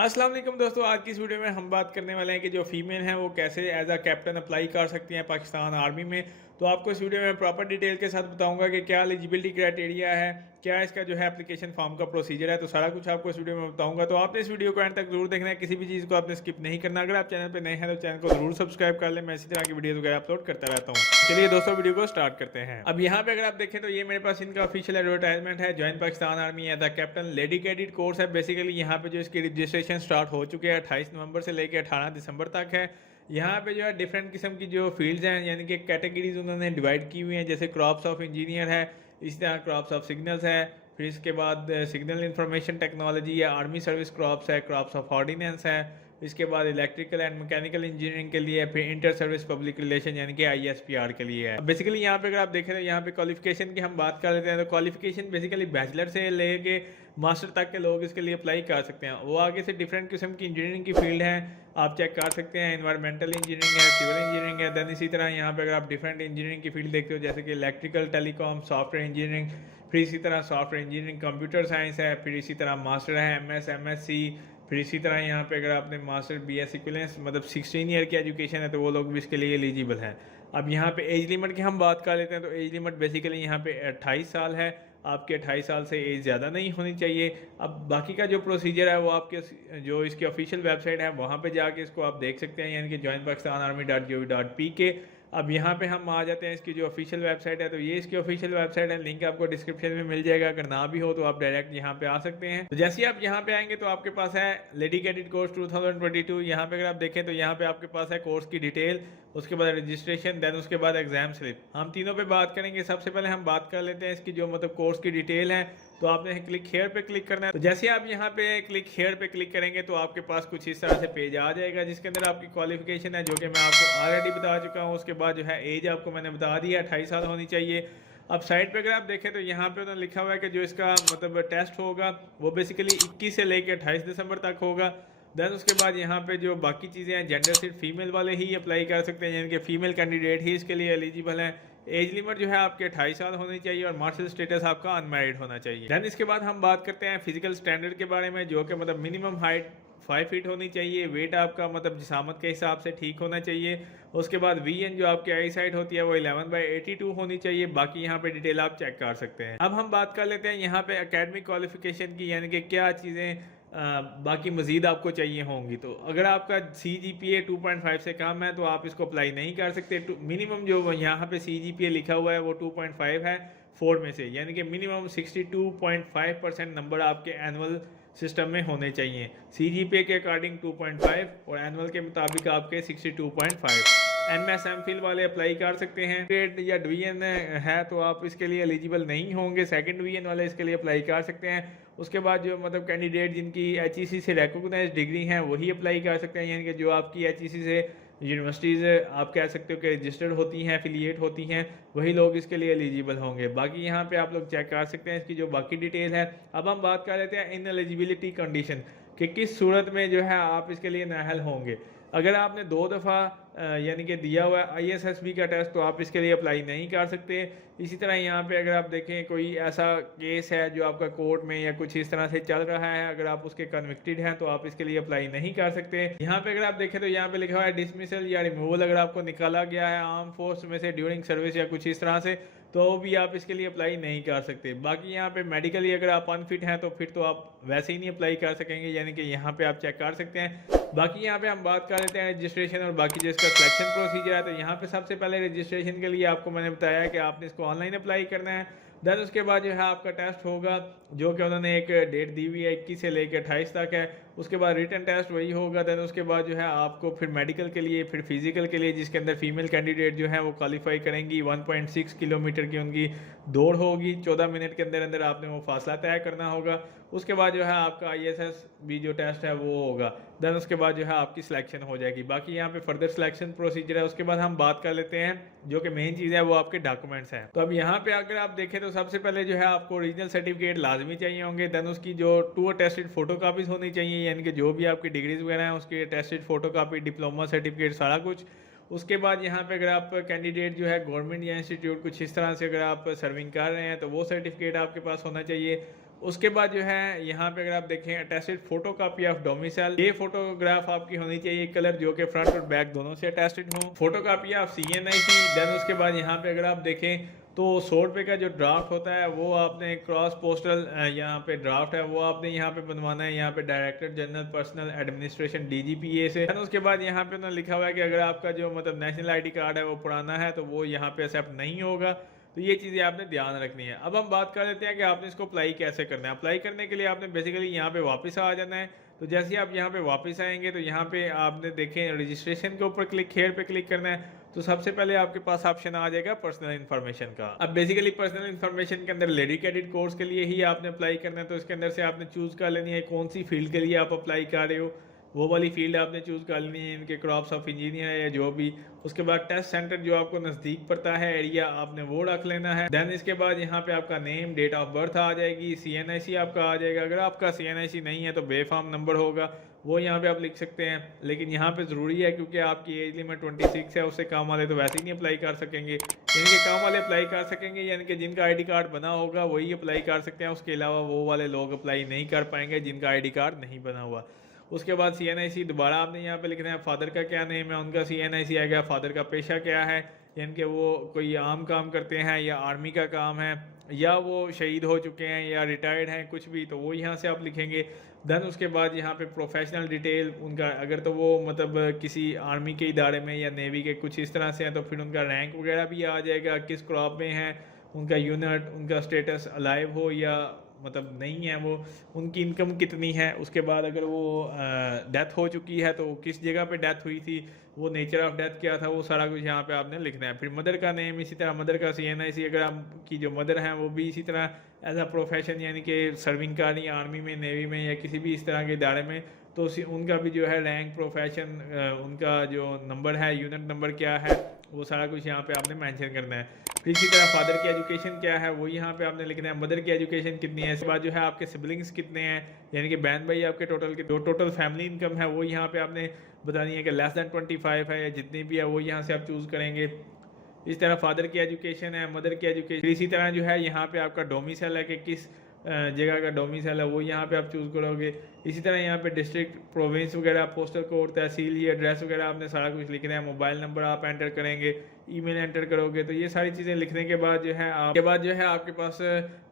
अस्सलाम वालेकुम दोस्तों, आज की इस वीडियो में हम बात करने वाले हैं कि जो फीमेल हैं वो कैसे एज अ कैप्टन अप्लाई कर सकती हैं पाकिस्तान आर्मी में। तो आपको इस वीडियो में प्रॉपर डिटेल के साथ बताऊंगा कि क्या एलिजिबिलिटी क्राइटेरिया है, क्या इसका जो है एप्लीकेशन फॉर्म का प्रोसीजर है। तो सारा कुछ आपको इस वीडियो में बताऊंगा, तो आपने इस वीडियो को एंड तक जरूर देखना है, किसी भी चीज़ को आपने स्किप नहीं करना। अगर आप चैनल पर नए हैं तो चैनल को जरूर सब्सक्राइब कर लें, मैं इसी तरह की वीडियो वगैरह अपलोड करता रहता हूँ। चलिए दोस्तों, वीडियो को स्टार्ट करते हैं। अब यहाँ पे अगर आप देखें तो ये मेरे पास इनका ऑफिशियल एडवर्टाइजमेंट है, join Pakistan army as the captain lady cadet course है। बेसिकली यहाँ पे जो इसकी रजिस्ट्रेशन स्टार्ट हो चुके हैं 28 नवंबर से लेकर 18 दिसंबर तक है। यहाँ पे जो है डिफरेंट किस्म की जो फील्ड्स हैं, यानी कि कैटेगरीज उन्होंने डिवाइड की हुई हैं, जैसे क्रॉप्स ऑफ इंजीनियर है, इसी तरह क्रॉप्स ऑफ सिग्नल्स है, फिर इसके बाद सिग्नल इंफॉर्मेशन टेक्नोलॉजी है, आर्मी सर्विस क्रॉप्स है, क्रॉप्स ऑफ ऑर्डिनेंस है, इसके बाद इलेक्ट्रिकल एंड मैकेनिकल इंजीनियरिंग के लिए, फिर इंटर सर्विस पब्लिक रिलेशन यानी कि ISPR के लिए है। बेसिकली यहाँ पे अगर आप देखें तो यहाँ पे क्वालिफिकेशन की हम बात कर लेते हैं, तो क्वालिफिकेशन बेसिकली बैचलर से लेके मास्टर तक के लोग इसके लिए अप्लाई कर सकते हैं। वो आगे से डिफरेंट किस्म की इंजीनियरिंग की फील्ड है, आप चेक कर सकते हैं। एनवायरमेंटल इंजीनियरिंग है, सिविल इंजीनियरिंग है, देन इसी तरह यहाँ पे अगर आप डिफरेंट इंजीनियरिंग की फील्ड देखते हो जैसे कि इलेक्ट्रिकल, टेलीकॉम, सॉफ्टवेयर इंजीनियरिंग, फिर इसी तरह सॉफ्टवेयर इंजीनियरिंग, कंप्यूटर साइंस है, फिर इसी तरह मास्टर है, MS, MSc, फिर इसी तरह यहाँ पे अगर आपने मास्टर BS इक्विवेलेंस मतलब 16 ईयर की एजुकेशन है तो वो लोग भी इसके लिए एलिजिबल हैं। अब यहाँ पे एज लिमिट की हम बात कर लेते हैं, तो एज लिमिट बेसिकली यहाँ पे 28 साल है। आपके 28 साल से एज ज़्यादा नहीं होनी चाहिए। अब बाकी का जो प्रोसीजर है वो आपके जो इसकी ऑफिशियल वेबसाइट है वहाँ पे जाके इसको आप देख सकते हैं, यानी कि joinpakistanarmy.gov.pk। अब यहाँ पे हम आ जाते हैं इसकी जो ऑफिशियल वेबसाइट है, तो ये इसकी ऑफिशियल वेबसाइट है, लिंक आपको डिस्क्रिप्शन में मिल जाएगा। अगर ना भी हो तो आप डायरेक्ट यहाँ पे आ सकते हैं। तो जैसे ही आप यहाँ पे आएंगे तो आपके पास है लेडी कैडेट कोर्स 2022। यहाँ पे अगर आप देखें तो यहाँ पे आपके पास है कोर्स की डिटेल, उसके बाद रजिस्ट्रेशन, देन उसके बाद एग्जाम स्लिप। हम तीनों पे बात करेंगे। सबसे पहले हम बात कर लेते हैं इसकी जो मतलब कोर्स की डिटेल है, तो आपने क्लिक हेयर पे क्लिक करना है। तो जैसे आप यहाँ पे क्लिक हेयर पे क्लिक करेंगे तो आपके पास कुछ इस तरह से पेज आ जाएगा, जिसके अंदर आपकी क्वालिफिकेशन है जो कि मैं आपको ऑलरेडी बता चुका हूँ। उसके बाद जो है एज आपको मैंने बता दिया 28 साल होनी चाहिए। अब साइड पे अगर आप देखें तो यहाँ पे उन्होंने लिखा हुआ है कि जो इसका मतलब टेस्ट होगा वो बेसिकली 21 से लेकर 28 दिसंबर तक होगा। देन उसके बाद यहाँ पे जो बाकी चीज़ें हैं, जेंडर सिर्फ फीमेल वाले ही अप्लाई कर सकते हैं, यानी कि फीमेल कैंडिडेट ही इसके लिए एलिजिबल हैं। एज लिमिट जो है आपके 28 साल होनी चाहिए और मार्शल स्टेटस आपका अनमैरिड होना चाहिए। देन इसके बाद हम बात करते हैं फिजिकल स्टैंडर्ड के बारे में, जो कि मतलब मिनिमम हाइट 5 फीट होनी चाहिए, वेट आपका मतलब जिसामत के हिसाब से ठीक होना चाहिए। उसके बाद VN जो आपकी आई साइट होती है वो 11/82 होनी चाहिए। बाकी यहाँ पे डिटेल आप चेक कर सकते हैं। अब हम बात कर लेते हैं यहाँ पे एकेडमिक क्वालिफिकेशन की, यानी कि क्या चीज़ें बाकी मजीद आपको चाहिए होंगी। तो अगर आपका CGPA 2.5 से कम है तो आप इसको अप्लाई नहीं कर सकते। मिनिमम जो यहाँ पे CGPA लिखा हुआ है वो 2.5 है 4 में से, यानी कि मिनिमम 62.5% नंबर आपके एनुअल सिस्टम में होने चाहिए। CGPA के अकॉर्डिंग 2.5 और एनुअल के मुताबिक आपके 62.5। MS MPhil वाले अप्लाई कर सकते हैं। ग्रेड या डिवीजन है तो आप इसके लिए एलिजिबल नहीं होंगे। सेकंड डिवीजन वाले इसके लिए अप्लाई कर सकते हैं। उसके बाद जो मतलब कैंडिडेट जिनकी HEC से रिकॉग्नाइज्ड डिग्री हैं वही अप्लाई कर सकते हैं, यानी कि जो आपकी HEC से यूनिवर्सिटीज़ आप कह सकते हो कि रजिस्टर्ड होती हैं, एफिलिएट होती हैं, वही लोग इसके लिए एलिजिबल होंगे। बाकी यहाँ पे आप लोग चेक कर सकते हैं इसकी जो बाकी डिटेल है। अब हम बात कर लेते हैं इन एलिजिबिलिटी कंडीशन कि किस सूरत में जो है आप इसके लिए नाअहल होंगे। अगर आपने 2 दफ़ा यानी कि दिया हुआ है ISSB का टेस्ट तो आप इसके लिए अप्लाई नहीं कर सकते। इसी तरह यहाँ पे अगर आप देखें कोई ऐसा केस है जो आपका कोर्ट में या कुछ इस तरह से चल रहा है, अगर आप उसके कन्विक्टेड हैं तो आप इसके लिए अप्लाई नहीं कर सकते। यहाँ पे अगर आप देखें तो यहाँ पे लिखा हुआ है डिसमिसल या रिमूवल, अगर आपको निकाला गया है आर्म फोर्स में से ड्यूरिंग सर्विस या कुछ इस तरह से तो भी आप इसके लिए अप्लाई नहीं कर सकते। बाकी यहाँ पे मेडिकली अगर आप अनफिट हैं तो फिर तो आप वैसे ही नहीं अप्लाई कर सकेंगे, यानी कि यहाँ पे आप चेक कर सकते हैं। बाकी यहाँ पे हम बात कर लेते हैं रजिस्ट्रेशन और बाकी जो इसका सिलेक्शन प्रोसीजर है। तो यहाँ पे सबसे पहले रजिस्ट्रेशन के लिए आपको मैंने बताया कि आपने इसको ऑनलाइन अप्लाई करना है। देन उसके बाद जो है आपका टेस्ट होगा, जो कि उन्होंने एक डेट दी हुई है 21 से लेकर 28 तक है। उसके बाद रिटन टेस्ट वही होगा। देन उसके बाद जो है आपको फिर मेडिकल के लिए, फिर फिजिकल के लिए, जिसके अंदर फीमेल कैंडिडेट जो है वो क्वालिफाई करेंगी। 1.6 किलोमीटर की उनकी दौड़ होगी, 14 मिनट के अंदर अंदर आपने वो फासला तय करना होगा। उसके बाद जो है आपका ISSB जो टेस्ट है वो होगा। देन उसके बाद जो है आपकी सिलेक्शन हो जाएगी। बाकी यहाँ पे फर्दर सिलेक्शन प्रोसीजर है। उसके बाद हम बात कर लेते हैं जो कि मेन चीज़ है वो आपके डॉक्यूमेंट्स हैं। तो अब यहाँ पे अगर आप देखें तो सबसे पहले जो है आपको ओरिजिनल सर्टिफिकेट लाजमी चाहिए होंगे। देन उसकी जो 2 अटेस्टेड फोटो कापीज होनी चाहिए, यानी कि जो भी आपकी डिग्रीज वगैरह हैं उसकी attested photo copy, diploma certificate, सारा कुछ। उसके बाद यहाँ पे अगर आप कैंडिडेट जो है गवर्नमेंट या इंस्टीट्यूट कुछ इस तरह से अगर आप सर्विंग कर रहे हैं तो वो सर्टिफिकेट आपके पास होना चाहिए। उसके बाद जो है यहाँ पे अगर आप देखें attached photo copy of domicile, ये फोटोग्राफ आपकी होनी चाहिए कलर जो कि फ्रंट और बैक दोनों से अटैच्ड हो। Photo copy of CNIC। Then उसके बाद यहाँ पे अगर आप देखें तो 100 रुपये का जो ड्राफ्ट होता है वो आपने क्रॉस पोस्टल यहाँ पे ड्राफ्ट है वो आपने यहाँ पे बनवाना है, यहाँ पे director general personal administration DGPA से। उसके बाद यहाँ पे उन्होंने लिखा हुआ है कि अगर आपका जो मतलब नेशनल ID कार्ड है वो पुराना है तो वो यहाँ पे एक्सेप्ट नहीं होगा। तो ये चीज़ें आपने ध्यान रखनी है। अब हम बात कर लेते हैं कि आपने इसको अप्लाई कैसे करना है। अप्लाई करने के लिए आपने बेसिकली यहाँ पे वापस आ जाना है। तो जैसे ही आप यहाँ पे वापस आएंगे तो यहाँ पे आपने देखें रजिस्ट्रेशन के ऊपर हेयर पे क्लिक करना है। तो सबसे पहले आपके पास ऑप्शन आ जाएगा पर्सनल इन्फॉर्मेशन का। अब बेसिकली पर्सनल इन्फॉर्मेशन के अंदर लेडी कैडेट कोर्स के लिए ही आपने अप्लाई करना है। तो इसके अंदर से आपने चूज़ कर लेनी है कौन सी फील्ड के लिए आप अप्लाई कर रहे हो, वो वाली फील्ड आपने चूज़ कर लेनी है, इनके क्रॉप्स ऑफ इंजीनियर या जो भी। उसके बाद टेस्ट सेंटर जो आपको नज़दीक पड़ता है एरिया आपने वो रख लेना है। देन इसके बाद यहाँ पे आपका नेम, डेट ऑफ बर्थ आ जाएगी, CNIC आपका आ जाएगा। अगर आपका CNIC नहीं है तो बेफाम नंबर होगा वो यहाँ पे आप लिख सकते हैं, लेकिन यहाँ पे ज़रूरी है क्योंकि आपकी एज लिमिट 26 है, उससे काम वाले तो वैसे ही नहीं अप्लाई कर सकेंगे। यानी कि काम वाले अप्लाई कर सकेंगे, यानी कि जिनका ID कार्ड बना होगा वही अप्लाई कर सकते हैं। उसके अलावा वो वाले लोग अप्लाई नहीं कर पाएंगे जिनका ID कार्ड नहीं बना हुआ। उसके बाद CNIC दोबारा आपने यहाँ पे लिखना है। फादर का क्या नेम है, उनका CNIC आएगा। फादर का पेशा क्या है, यानी कि वो कोई आम काम करते हैं या आर्मी का काम है या वो शहीद हो चुके हैं या रिटायर्ड हैं, कुछ भी, तो वो यहाँ से आप लिखेंगे। देन उसके बाद यहाँ पे प्रोफेशनल डिटेल उनका, अगर तो वो मतलब किसी आर्मी के इदारे में या नेवी के कुछ इस तरह से हैं तो फिर उनका रैंक वगैरह भी आ जाएगा, किस क्रॉप में है, उनका यूनिट, उनका स्टेटस अलाइव हो या मतलब नहीं है वो, उनकी इनकम कितनी है। उसके बाद अगर वो डेथ हो चुकी है तो किस जगह पे डेथ हुई थी, वो नेचर ऑफ डेथ क्या था, वो सारा कुछ यहाँ पे आपने लिखना है। फिर मदर का नेम, इसी तरह मदर का CNIC, अगर आपकी जो मदर हैं वो भी इसी तरह एज अ प्रोफेशन यानी कि सर्विंग कर रही आर्मी में, नेवी में या किसी भी इस तरह के इदारे में, तो उनका भी जो है रैंक, प्रोफेशन, उनका जो नंबर है, यूनिट नंबर क्या है, वो सारा कुछ यहाँ पे आपने मेंशन करना है। फिर इसी तरह फादर की एजुकेशन क्या है वो यहाँ पे आपने लिखना है। मदर की एजुकेशन कितनी है, इसके बाद जो है आपके सिबलिंग्स कितने हैं, यानी कि बहन भाई आपके टोटल के, जो टोटल फैमिली इनकम है वो यहाँ पे आपने बतानी है कि लेस दैन 25 है या जितनी भी है वो यहाँ से आप चूज़ करेंगे। इस तरह फादर की एजुकेशन है, मदर की एजुकेशन। इसी तरह जो है यहाँ पे आपका डोमिसाइल है कि किस जगह का डोमिसाइल है वो यहाँ पे आप चूज़ करोगे। इसी तरह यहाँ पे डिस्ट्रिक्ट, प्रोविंस वगैरह, पोस्टल कोड, तहसील, ये एड्रेस वगैरह आपने सारा कुछ लिखना है। मोबाइल नंबर आप एंटर करेंगे, ईमेल एंटर करोगे। तो ये सारी चीज़ें लिखने के बाद जो है आपके पास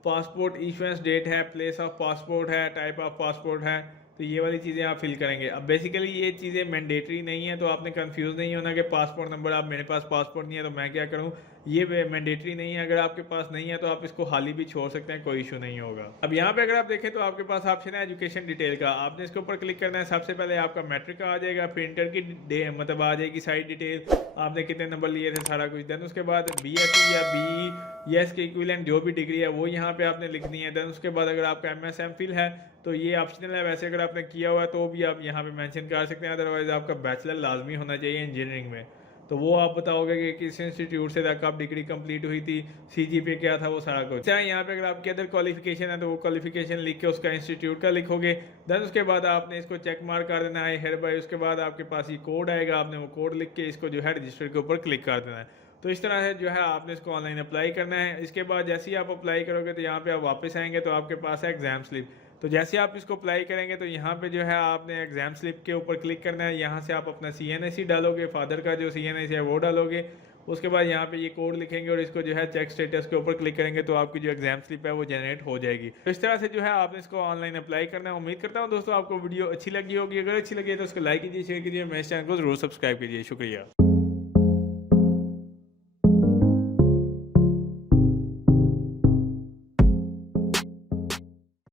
पासपोर्ट इशुएंस डेट है, प्लेस ऑफ पासपोर्ट है, टाइप ऑफ पासपोर्ट है, तो ये वाली चीज़ें आप फिल करेंगे। अब बेसिकली ये चीज़ें मैंडेटरी नहीं है, तो आपने कंफ्यूज नहीं होना कि पासपोर्ट नंबर, आप मेरे पास पासपोर्ट नहीं है तो मैं क्या करूँ, ये मैंडेटरी नहीं है। अगर आपके पास नहीं है तो आप इसको खाली भी छोड़ सकते हैं, कोई इशू नहीं होगा। अब यहाँ पे अगर आप देखें तो आपके पास ऑप्शन है एजुकेशन डिटेल का, आपने इसके ऊपर क्लिक करना है। सबसे पहले आपका मैट्रिक आ जाएगा, फिर इंटर की मतलब आ जाएगी सारी डिटेल, आपने कितने नंबर लिए थे, सारा कुछ। देन उसके बाद BSc या BE या इसके इक्विवेलेंट जो भी डिग्री है वो यहाँ पे आपने लिखनी है। देन उसके बाद अगर आपका MS MPhil है तो ये ऑप्शनल है, वैसे अगर आपने किया हुआ है तो भी आप यहाँ पे मेंशन कर सकते हैं। अदरवाइज आपका बैचलर लाजमी होना चाहिए इंजीनियरिंग में, तो वो आप बताओगे कि किस इंस्टीट्यूट से तक आप डिग्री कंप्लीट हुई थी, CGPA क्या था, वो सारा कुछ। चाहे यहाँ पे अगर आपकी अदर क्वालिफिकेशन है तो वो क्वालिफिकेशन लिख के उसका इंस्टीट्यूट का लिखोगे। देन उसके बाद आपने इसको चेक मार्क कर देना है हेयर बाय। उसके बाद आपके पास ये कोड आएगा, आपने वो कोड लिख के इसको जो है रजिस्टर के ऊपर क्लिक कर देना है। तो इस तरह से जो है आपने इसको ऑनलाइन अप्लाई करना है। इसके बाद जैसे ही आप अप्लाई करोगे तो यहाँ पे आप वापस आएंगे तो आपके पास है एग्जाम स्लिप। तो जैसे आप इसको अप्लाई करेंगे तो यहाँ पे जो है आपने एग्जाम स्लिप के ऊपर क्लिक करना है। यहाँ से आप अपना CNIC डालोगे, फादर का जो CNIC है वो डालोगे। उसके बाद यहाँ पे ये कोड लिखेंगे और इसको जो है चेक स्टेटस के ऊपर क्लिक करेंगे तो आपकी जो एग्जाम स्लिप है वो जनरेट हो जाएगी। तो इस तरह से जो है आपने इसको ऑनलाइन अप्लाई करना है। उम्मीद करता हूँ दोस्तों आपको वीडियो अच्छी लगी होगी। अगर अच्छी लगी है तो उसको लाइक कीजिए, शेयर कीजिए, मेरे चैनल को जरूर सब्सक्राइब कीजिए। शुक्रिया।